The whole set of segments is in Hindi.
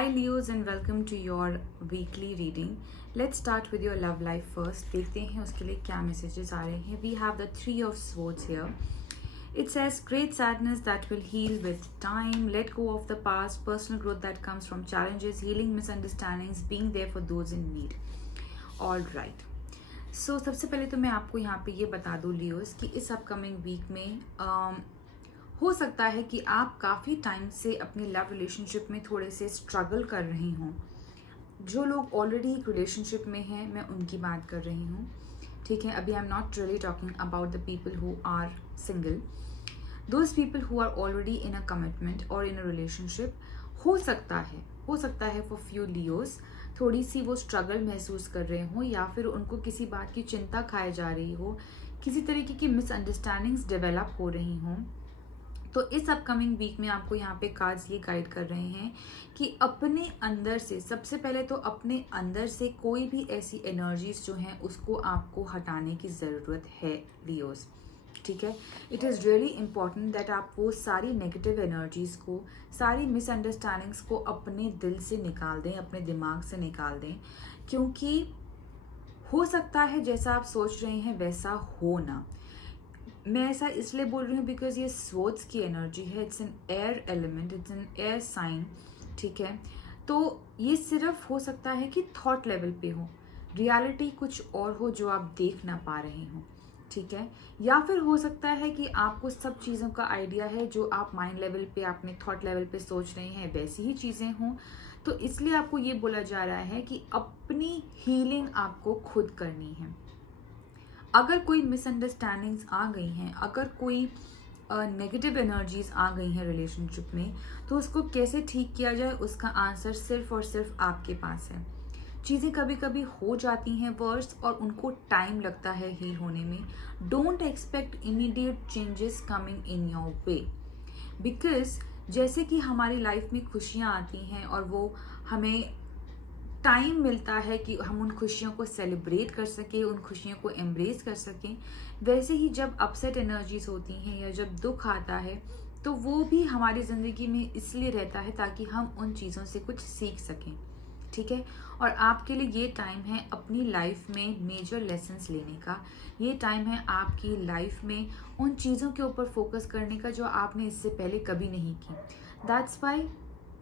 Hi Leos and welcome to your weekly reading. Let's start with your love life first. देखते हैं उसके लिए क्या messages आ रहे हैं. We have the Three of Swords here. It says great sadness that will heal with time. Let go of the past. Personal growth that comes from challenges. Healing misunderstandings. Being there for those in need. All right. So सबसे पहले तो मैं आपको यहाँ पे ये बता दूँ लियोस कि इस अपकमिंग वीक में हो सकता है कि आप काफ़ी टाइम से अपनी लव रिलेशनशिप में थोड़े से स्ट्रगल कर रही हों. जो लोग ऑलरेडी एक रिलेशनशिप में हैं मैं उनकी बात कर रही हूँ. ठीक है, अभी I am not really talking about the people who are single. Those people who are already in a commitment और इन अ रिलेशनशिप, हो सकता है फॉर फ्यू लियोस थोड़ी सी वो स्ट्रगल महसूस कर रहे हों या फिर उनको किसी बात की चिंता खाई जा रही हो, किसी तरीके की मिसअंडरस्टैंडिंग्स डेवलप हो रही हों. तो इस अपकमिंग वीक में आपको यहाँ पे कार्ड्स ये गाइड कर रहे हैं कि अपने अंदर से, सबसे पहले तो अपने अंदर से कोई भी ऐसी एनर्जीज जो हैं उसको आपको हटाने की ज़रूरत है लियोस. ठीक है, it is really important that आप वो सारी नेगेटिव एनर्जीज़ को, सारी मिसअंडरस्टैंडिंग्स को अपने दिल से निकाल दें, अपने दिमाग से निकाल दें, क्योंकि हो सकता है जैसा आप सोच रहे हैं वैसा हो ना. मैं ऐसा इसलिए बोल रही हूँ बिकॉज ये स्वर्ड्स की एनर्जी है. It's an air element, it's an air sign. ठीक है, तो ये सिर्फ हो सकता है कि थॉट लेवल पे हो, रियलिटी कुछ और हो जो आप देख ना पा रहे हो. ठीक है, या फिर हो सकता है कि आपको सब चीज़ों का आइडिया है जो आप माइंड लेवल पे, अपने थॉट लेवल पे सोच रहे हैं वैसी ही चीज़ें हों. तो इसलिए आपको ये बोला जा रहा है कि अपनी हीलिंग आपको खुद करनी है. अगर कोई मिसअंडरस्टैंडिंग्स आ गई हैं, अगर कोई नेगेटिव एनर्जीज आ गई हैं रिलेशनशिप में, तो उसको कैसे ठीक किया जाए उसका आंसर सिर्फ और सिर्फ आपके पास है. चीज़ें कभी कभी हो जाती हैं वर्स और उनको टाइम लगता है हील होने में. Don't expect immediate changes coming in your way, because जैसे कि हमारी लाइफ में खुशियाँ आती हैं और वो हमें टाइम मिलता है कि हम उन खुशियों को सेलिब्रेट कर सकें, उन खुशियों को एम्ब्रेस कर सकें, वैसे ही जब अपसेट एनर्जीज होती हैं या जब दुख आता है तो वो भी हमारी ज़िंदगी में इसलिए रहता है ताकि हम उन चीज़ों से कुछ सीख सकें. ठीक है, और आपके लिए ये टाइम है अपनी लाइफ में मेजर लेसन्स लेने का. ये टाइम है आपकी लाइफ में उन चीज़ों के ऊपर फोकस करने का जो आपने इससे पहले कभी नहीं की. दैट्स वाई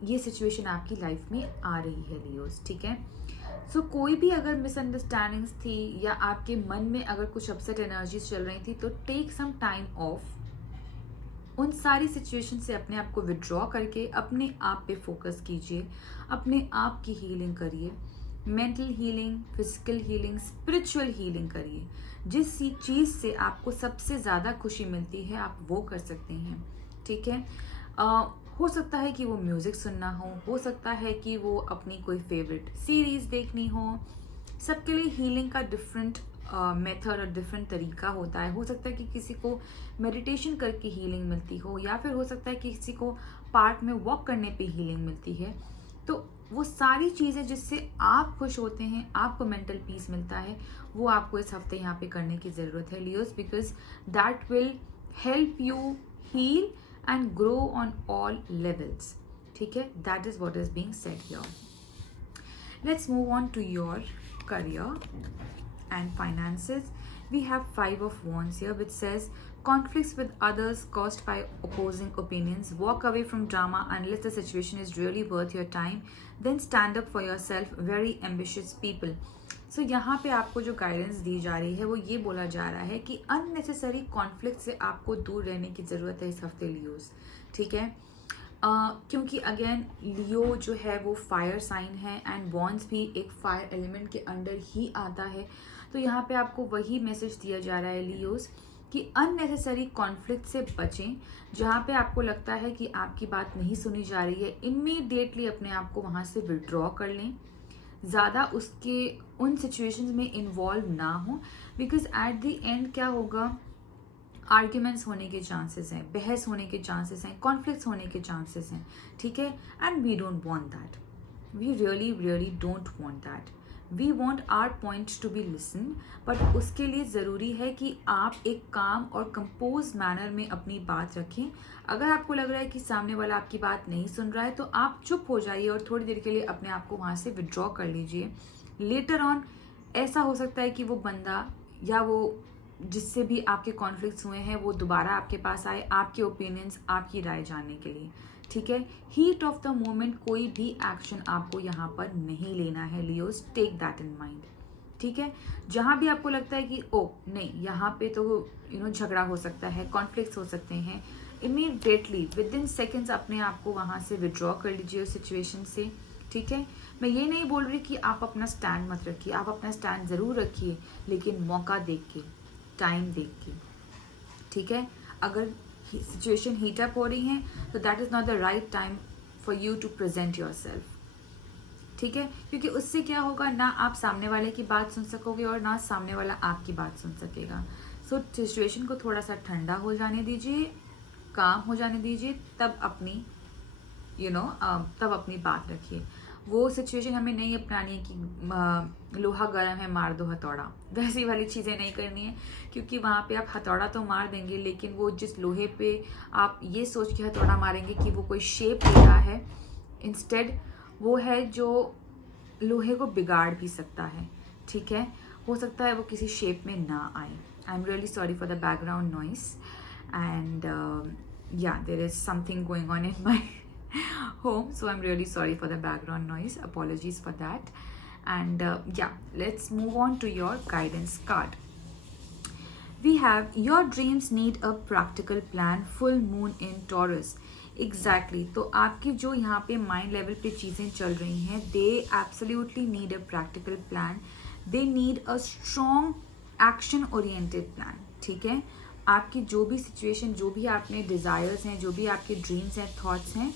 ये सिचुएशन आपकी लाइफ में आ रही है लियोस. ठीक है, सो कोई भी अगर मिसअंडरस्टैंडिंग्स थी या आपके मन में अगर कुछ अपसेट एनर्जीज चल रही थी तो टेक सम टाइम ऑफ. उन सारी सिचुएशन से अपने आप को विड्रॉ करके अपने आप पे फोकस कीजिए, अपने आप की हीलिंग करिए. Mental healing, physical healing, spiritual healing करिए. जिस चीज़ से आपको सबसे ज़्यादा खुशी मिलती है आप वो कर सकते हैं. ठीक है, हो सकता है कि वो म्यूज़िक सुनना हो सकता है कि वो अपनी कोई फेवरेट सीरीज़ देखनी हो. सबके लिए हीलिंग का डिफरेंट मेथड और डिफरेंट तरीका होता है. हो सकता है कि किसी को मेडिटेशन करके हीलिंग मिलती हो, या फिर हो सकता है कि किसी को पार्क में वॉक करने पे हीलिंग मिलती है. तो वो सारी चीज़ें जिससे आप खुश होते हैं, आपको मेंटल पीस मिलता है, वो आपको इस हफ्ते यहाँ पे करने की ज़रूरत है Leos, because that will help you heal and grow on all levels. ठीक है, that is what is being said here. Let's move on to your career and finances. We have 5 of wands here, which says conflicts with others caused by opposing opinions. Walk away from drama unless the situation is really worth your time. Then stand up for yourself. Very ambitious people. सो यहाँ पे आपको जो गाइडेंस दी जा रही है वो ये बोला जा रहा है कि अननेसेसरी कॉन्फ्लिक्ट से आपको दूर रहने की ज़रूरत है इस हफ्ते लियोस. ठीक है, क्योंकि अगेन लियो जो है वो फायर साइन है एंड वॉन्ड्स भी एक फायर एलिमेंट के अंडर ही आता है. तो यहाँ पे आपको वही मैसेज दिया जा रहा है लियोस कि अननेसेसरी कॉन्फ्लिक्ट से बचें. जहाँ पे आपको लगता है कि आपकी बात नहीं सुनी जा रही है, इमीडिएटली अपने आप को वहाँ से विड्रॉ कर लें. ज़्यादा उसके उन सिचुएशंस में इन्वॉल्व ना हो, बिकॉज एट द एंड क्या होगा, आर्ग्यूमेंट्स होने के चांसेस हैं, बहस होने के चांसेस हैं, कॉन्फ्लिक्ट्स होने के चांसेस हैं. ठीक है, and we don't want that. We really really don't want that. We want our point to be listen, but उसके लिए ज़रूरी है कि आप एक काम और कंपोज मैनर में अपनी बात रखें. अगर आपको लग रहा है कि सामने वाला आपकी बात नहीं सुन रहा है तो आप चुप हो जाइए और थोड़ी देर के लिए अपने आप को वहाँ से विड्रॉ कर लीजिए. लेटर ऑन ऐसा हो सकता है कि वो बंदा या वो जिससे भी आपके कॉन्फ्लिक्ट्स हुए हैं वो दोबारा आपके पास आए आपके ओपिनियंस, आपकी राय जानने के लिए. ठीक है, हीट ऑफ द मोमेंट कोई भी एक्शन आपको यहाँ पर नहीं लेना है Leos, take that in mind. ठीक है, जहाँ भी आपको लगता है कि ओ नहीं यहाँ पे तो झगड़ा हो सकता है, कॉन्फ्लिक्ट्स हो सकते हैं, इमीडिएटली विद इन सेकेंड्स अपने आप को वहाँ से विड्रॉ कर लीजिए उस सिचुएशन से. ठीक है, मैं ये नहीं बोल रही कि आप अपना स्टैंड मत रखिए, आप अपना स्टैंड ज़रूर रखिए, लेकिन मौका देख के, टाइम देख के. ठीक है, अगर सिचुएशन हीट अप हो रही है तो that is not the right time for you to present yourself. ठीक है, क्योंकि उससे क्या होगा, ना आप सामने वाले की बात सुन सकोगे और ना सामने वाला आपकी बात सुन सकेगा. सो सिचुएशन को थोड़ा सा ठंडा हो जाने दीजिए, काम हो जाने दीजिए, तब अपनी तब अपनी बात रखिए. वो सिचुएशन हमें नहीं अपनानी है कि लोहा गर्म है मार दो हथौड़ा, वैसी वाली चीज़ें नहीं करनी है, क्योंकि वहाँ पे आप हथौड़ा तो मार देंगे लेकिन वो जिस लोहे पे आप ये सोच के हथौड़ा मारेंगे कि वो कोई शेप ले रहा है, इंस्टेड वो है जो लोहे को बिगाड़ भी सकता है. ठीक है, हो सकता है वो किसी शेप में ना आए. I am really sorry for the background noise and yeah, there is something going on in my home, so I'm really sorry for the background noise, apologies for that. And yeah, let's move on to your guidance card. We have your dreams need a practical plan, full moon in Taurus. Exactly, तो आपकी जो यहाँ पे माइंड लेवल पे चीज़ें चल रही हैं, they absolutely need a practical plan, they need a strong action oriented plan. ठीक है, आपकी जो भी सिचुएशन, जो भी आपने डिज़ायर्स हैं, जो भी आपके ड्रीम्स हैं, थॉट्स हैं,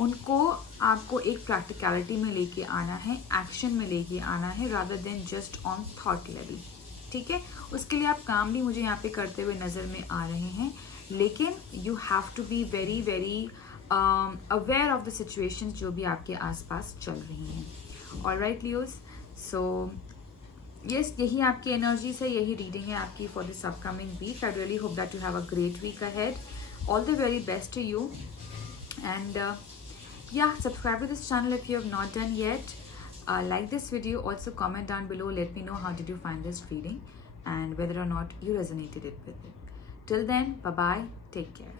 उनको आपको एक प्रैक्टिकलिटी में लेके आना है, एक्शन में लेके आना है, rather than just on thought level. ठीक है, उसके लिए आप काम भी मुझे यहाँ पे करते हुए नज़र में आ रहे हैं, लेकिन you have to be very very aware of the situations जो भी आपके आसपास चल रही हैं. ऑलराइट लियोस, सो yes, यही आपकी एनर्जीज है, यही रीडिंग है आपकी for this upcoming week. I really hope that you have a great week ahead. All the very best to you and yeah, subscribe to this channel if you have not done yet. Like this video, also comment down below, let me know how did you find this reading and whether or not you resonated it with it. Till then, bye bye, take care.